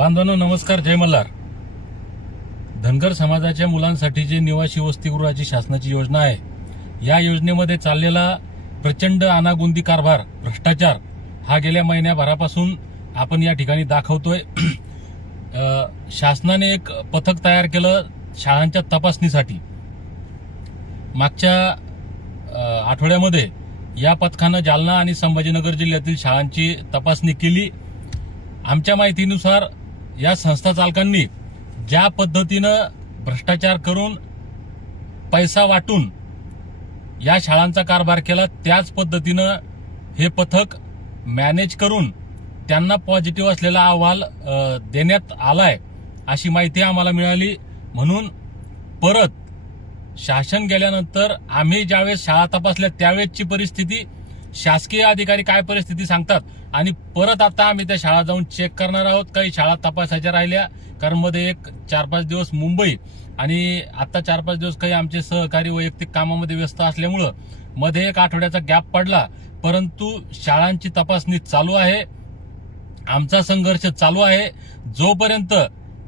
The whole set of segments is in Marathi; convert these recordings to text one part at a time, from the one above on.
बांधवांनो नमस्कार जय मल्हार. धनगर समाजाच्या मुलांसाठी जे निवासी वसतिगृहाची शासनाची योजना आहे या योजनेमध्ये चाललेला प्रचंड अनागोंदी कारभार भ्रष्टाचार हा गेल्या महिन्याभरापासून आपण या ठिकाणी दाखवतोय. शासनाने एक पथक तयार केलं शाळांच्या तपासणीसाठी. मागच्या आठवड्यामध्ये या पथकानं जालना आणि संभाजीनगर जिल्ह्यातील शाळांची तपासणी केली. आमच्या माहितीनुसार या संस्था चालकांनी ज्या पद्धतीनं भ्रष्टाचार करून पैसा वाटून या शाळांचा कारभार केला त्याच पद्धतीनं हे पथक मॅनेज करून त्यांना पॉझिटिव्ह असलेला अहवाल देण्यात आलाय अशी माहिती आम्हाला मिळाली. म्हणून परत शासन गेल्यानंतर आम्ही ज्यावेळेस शाळा तपासल्या त्यावेळेसची परिस्थिती शासकीय अधिकारी काय परिस्थिती सांगतात? आणि परत आता आम्ही त्या शाळा जाऊन चेक करणार आहोत. काही शाळा तपासायच्या राहिल्या. कारण मध्ये एक चार पाच दिवस मुंबई आणि आता चार पाच दिवस काही आमचे सहकारी वैयक्तिक कामामध्ये व्यस्त असल्यामुळं मध्ये एक आठवड्याचा गॅप पडला. परंतु शाळांची तपासणी चालू आहे. आमचा संघर्ष चालू आहे. जोपर्यंत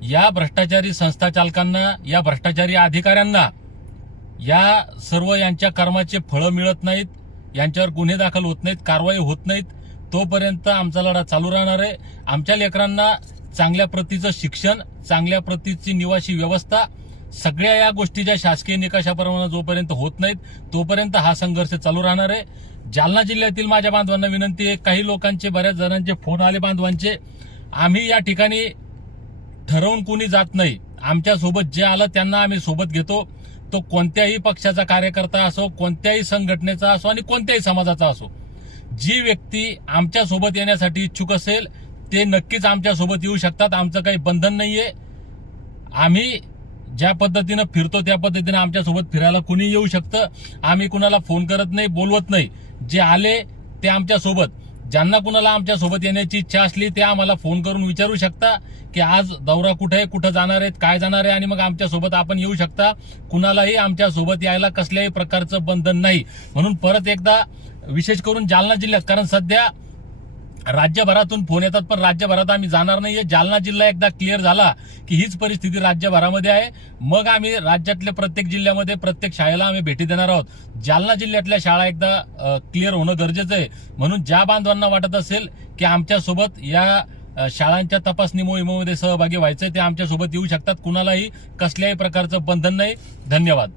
या भ्रष्टाचारी संस्था चालकांना या भ्रष्टाचारी अधिकाऱ्यांना या सर्व यांच्या कर्माचे फळं मिळत नाहीत यांच्यावर गुन्हे दाखल होत नाहीत कारवाई होत नाहीत. तोपर्यंत आमचा लढा चालू राहणार आहे. आमच्या लेकरांना चांगल्या प्रतीचं शिक्षण चांगल्या प्रतीची निवासी व्यवस्था सगळ्या या गोष्टी ज्या शासकीय निकषाप्रमाणे जोपर्यंत होत नाहीत तोपर्यंत हा संघर्ष चालू राहणार आहे. जालना जिल्ह्यातील माझ्या बांधवांना विनंती आहे काही लोकांचे बऱ्याच जणांचे फोन आले बांधवांचे. आम्ही या ठिकाणी ठरवून कोणी जात नाही. आमच्यासोबत जे आलं त्यांना आम्ही सोबत घेतो. तो कोणत्याही पक्षाचा कार्यकर्ता असो कोणत्याही संघटनेचा असो आणि कोणत्याही समाजाचा असो जी व्यक्ती आमच्यासोबत येण्यासाठी इच्छुक असेल ते नक्कीच आमच्यासोबत येऊ शकतात. आमचं काही बंधन नाहीये. आम्ही ज्या पद्धतीनं फिरतो त्या पद्धतीनं आमच्यासोबत फिरायला कुणी येऊ शकतं. आम्ही कुणाला फोन करत नाही बोलवत नाही. जे आले ते आमच्यासोबत. ज्यांना कुणाला आमच्यासोबत येण्याची इच्छा असली ते आम्हाला फोन करून विचारू शकता की आज दौरा कुठे आहे कुठं जाणार आहेत काय जाणार आहे आणि मग आमच्यासोबत आपण येऊ शकता. कुणालाही आमच्यासोबत यायला कसल्याही प्रकारचं बंधन नाही. म्हणून परत एकदा विशेष करून जालना जिल्ह्यात कारण सध्या राज्यभरातून फोन येतात पण राज्यभरात आम्ही जाणार नाहीये. जालना जिल्हा एकदा क्लिअर झाला की हीच परिस्थिती राज्यभरामध्ये आहे. मग आम्ही राज्यातल्या प्रत्येक जिल्ह्यामध्ये प्रत्येक शाळेला आम्ही भेटी देणार आहोत. जालना जिल्ह्यातल्या शाळा एकदा क्लिअर होणं गरजेचं आहे. म्हणून ज्या बांधवांना वाटत असेल की आमच्यासोबत या शाळांच्या तपासणी मोहिमेमध्ये सहभागी व्हायचंय ते आमच्यासोबत येऊ शकतात. कुणालाही कसल्याही प्रकारचं बंधन नाही. धन्यवाद.